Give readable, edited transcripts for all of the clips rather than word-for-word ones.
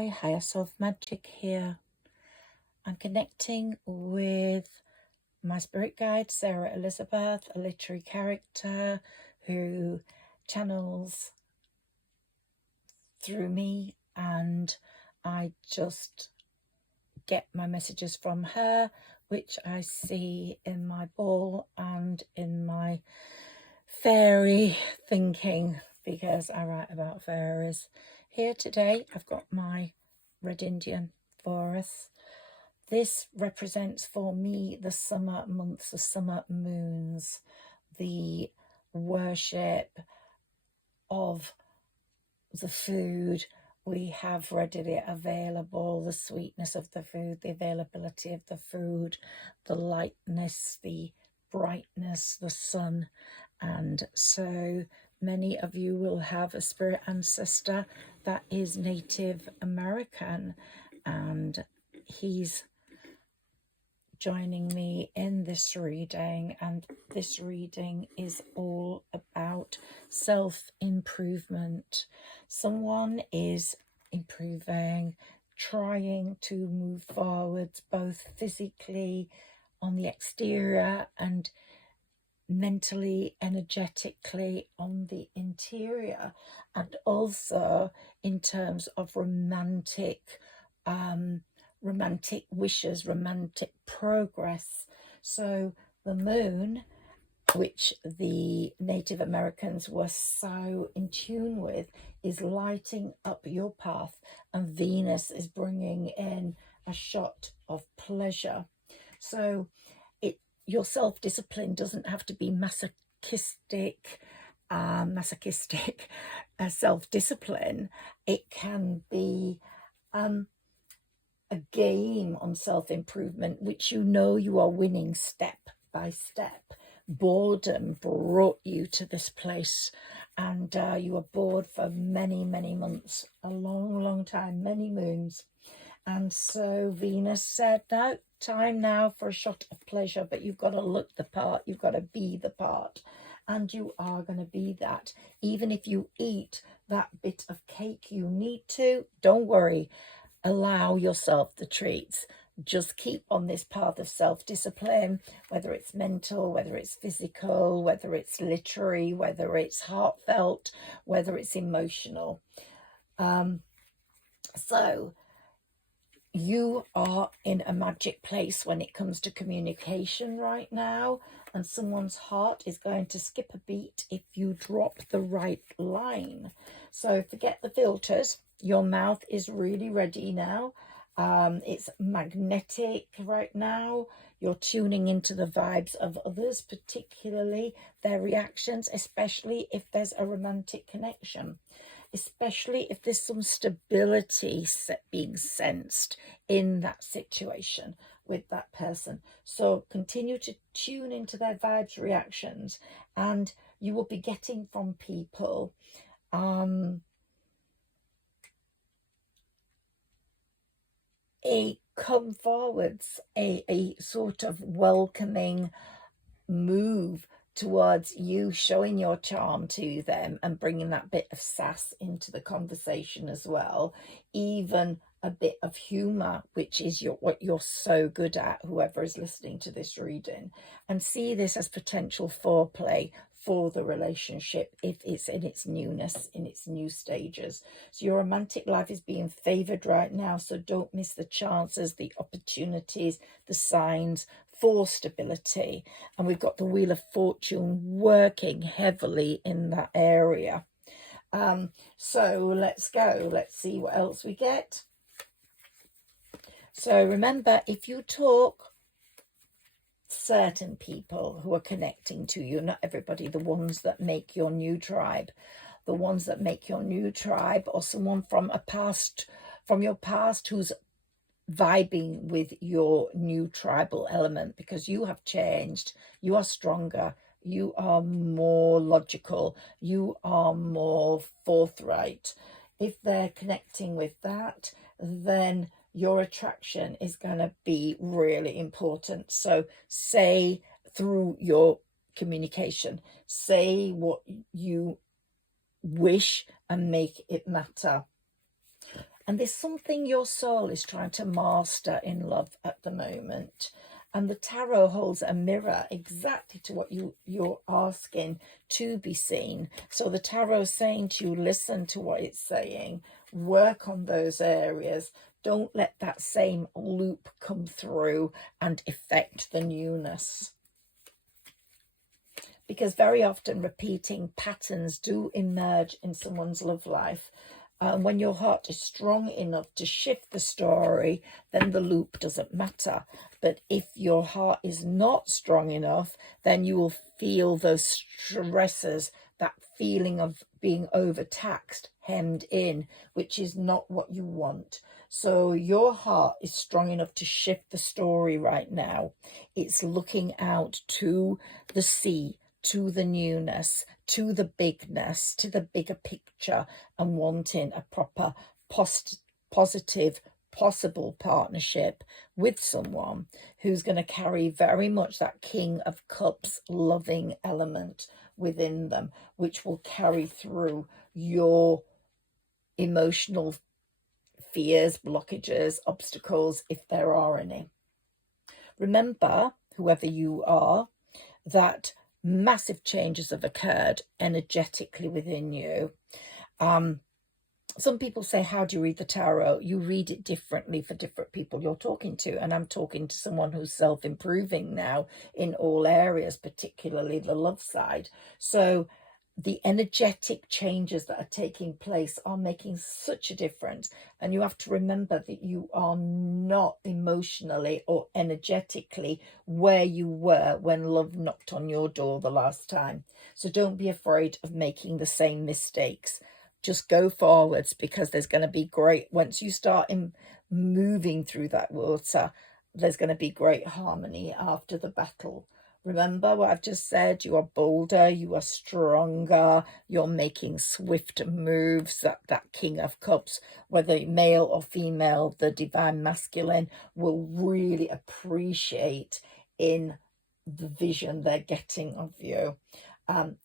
Hi, Higher Self Magic here. I'm connecting with my spirit guide, Sarah Elizabeth, a literary character who channels through me, and I just get my messages from her, which I see in my ball and in my fairy thinking, because I write about fairies. Here today I've got my red Indian for us. This represents for me the summer months, the summer moons, the worship of the food we have readily available, the sweetness of the food, the availability of the food, the lightness, the brightness, the sun. And so many of you will have a spirit ancestor that is Native American, and he's joining me in this reading, and this reading is all about self-improvement. Someone is improving, trying to move forwards, both physically on the exterior and mentally, energetically on the interior, and also in terms of romantic wishes, romantic progress. So the moon, which the Native Americans were so in tune with, is lighting up your path, and Venus is bringing in a shot of pleasure. So your self-discipline doesn't have to be masochistic self-discipline. It can be a game on self-improvement, which you are winning step by step. Boredom brought you to this place, and you were bored for many months, a long time, many moons. And so Venus said, no, time now for a shot of pleasure, but you've got to look the part, you've got to be the part, and you are going to be that. Even if you eat that bit of cake you need to, don't worry, allow yourself the treats. Just keep on this path of self-discipline, whether it's mental, whether it's physical, whether it's literary, whether it's heartfelt, whether it's emotional. So you are in a magic place when it comes to communication right now, and someone's heart is going to skip a beat if you drop the right line. So forget the filters. Your mouth is really ready now. It's magnetic right now. You're tuning into the vibes of others, particularly their reactions, especially if there's a romantic connection, especially if there's some stability being sensed in that situation with that person. So continue to tune into their vibes, reactions, and you will be getting from people a come forwards, a sort of welcoming move towards you showing your charm to them and bringing that bit of sass into the conversation as well, even a bit of humor, which is what you're so good at, whoever is listening to this reading. And see this as potential foreplay for the relationship if it's in its newness, in its new stages. So your romantic life is being favored right now, so don't miss the chances, the opportunities, the signs for stability. And we've got the Wheel of Fortune working heavily in that area. So let's go. Let's see what else we get. So remember, if you talk, certain people who are connecting to you, not everybody, the ones that make your new tribe, the ones that make your new tribe, or someone from your past who's vibing with your new tribal element, because you have changed, you are stronger, you are more logical, you are more forthright. If they're connecting with that, then your attraction is going to be really important. So say through your communication, say what you wish and make it matter. And there's something your soul is trying to master in love at the moment. And the tarot holds a mirror exactly to what you're asking to be seen. So the tarot is saying to you, listen to what it's saying, work on those areas. Don't let that same loop come through and affect the newness. Because very often repeating patterns do emerge in someone's love life. When your heart is strong enough to shift the story, then the loop doesn't matter. But if your heart is not strong enough, then you will feel those stresses, that feeling of being overtaxed, hemmed in, which is not what you want. So your heart is strong enough to shift the story right now. It's looking out to the sea, to the newness, to the bigness, to the bigger picture, and wanting a proper positive possible partnership with someone who's going to carry very much that King of Cups loving element within them, which will carry through your emotional fears, blockages, obstacles, if there are any. Remember, whoever you are, that massive changes have occurred energetically within you. Some people say, how do you read the tarot? You read it differently for different people you're talking to. And I'm talking to someone who's self-improving now in all areas, particularly the love side. So the energetic changes that are taking place are making such a difference. And you have to remember that you are not emotionally or energetically where you were when love knocked on your door the last time. So don't be afraid of making the same mistakes. Just go forwards, because there's going to be great, once you start moving through that water, there's going to be great harmony after the battle. Remember what I've just said, you are bolder, you are stronger, you're making swift moves. That King of Cups, whether male or female, the divine masculine, will really appreciate in the vision they're getting of you.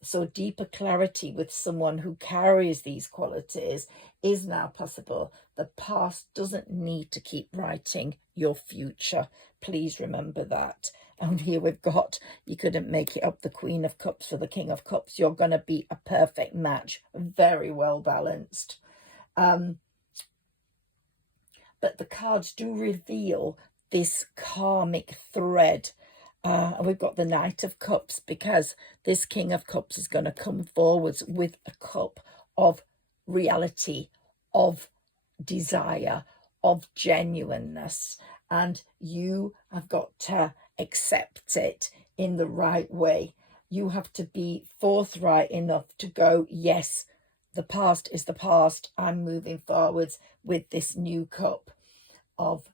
So deeper clarity with someone who carries these qualities is now possible. The past doesn't need to keep writing your future. Please remember that. And here we've got, you couldn't make it up, the Queen of Cups for the King of Cups. You're going to be a perfect match, very well balanced. But the cards do reveal this karmic thread. And we've got the Knight of Cups, because this King of Cups is going to come forwards with a cup of reality, of desire, of genuineness. And you have got to accept it in the right way. You have to be forthright enough to go, yes, the past is the past. I'm moving forwards with this new cup of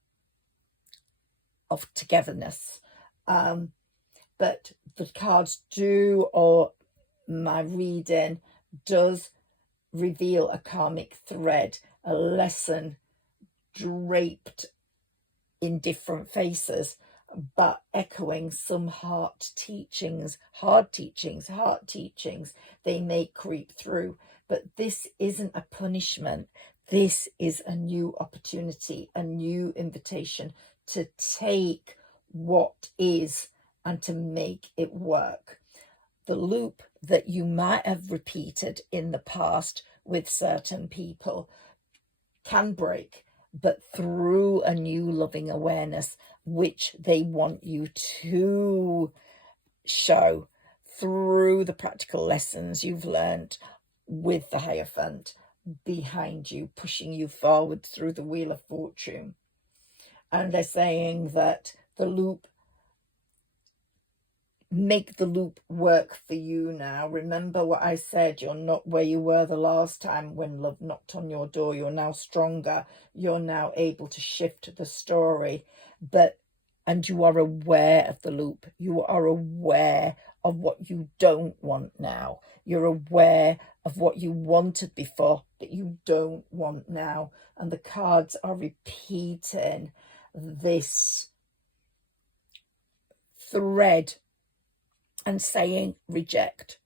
togetherness. But the cards do, or my reading does reveal a karmic thread, a lesson draped in different faces, but echoing some hard teachings. They may creep through, but this isn't a punishment. This is a new opportunity, a new invitation to take what is and to make it work. The loop that you might have repeated in the past with certain people can break, but through a new loving awareness, which they want you to show through the practical lessons you've learned with the Hierophant behind you, pushing you forward through the Wheel of Fortune. And they're saying that the loop, make the loop work for you now. Remember what I said, you're not where you were the last time when love knocked on your door. You're now stronger. You're now able to shift the story. And you are aware of the loop. You are aware of what you don't want now. You're aware of what you wanted before, but you don't want now. And the cards are repeating this thread and saying, reject,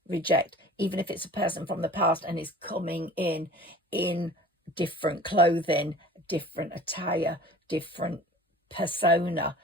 even if it's a person from the past and is coming in different clothing, different attire, different persona.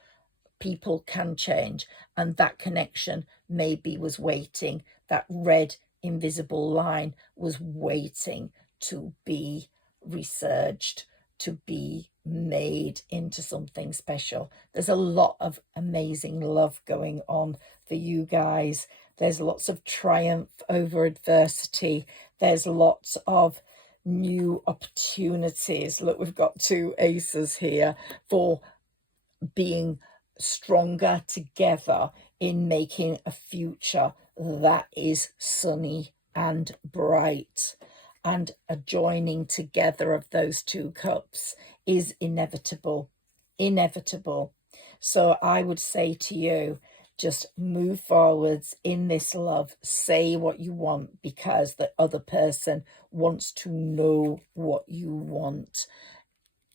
People can change, and that connection maybe was waiting. That red invisible line was waiting to be researched, to be made into something special. There's a lot of amazing love going on for you guys. There's lots of triumph over adversity. There's lots of new opportunities. Look, we've got two aces here for being stronger together in making a future that is sunny and bright. And a joining together of those two cups is inevitable. So I would say to you, just move forwards in this love. Say what you want, because the other person wants to know what you want.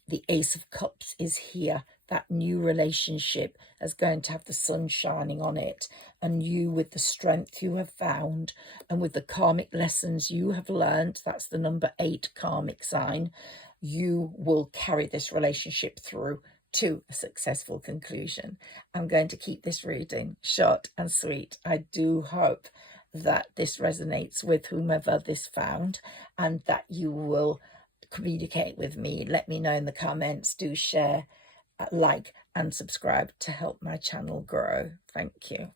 The Ace of Cups is here. That new relationship is going to have the sun shining on it. And you, with the strength you have found and with the karmic lessons you have learned, that's the number 8 karmic sign, you will carry this relationship through to a successful conclusion. I'm going to keep this reading short and sweet. I do hope that this resonates with whomever this found, and that you will communicate with me. Let me know in the comments. Do share, like and subscribe to help my channel grow. Thank you.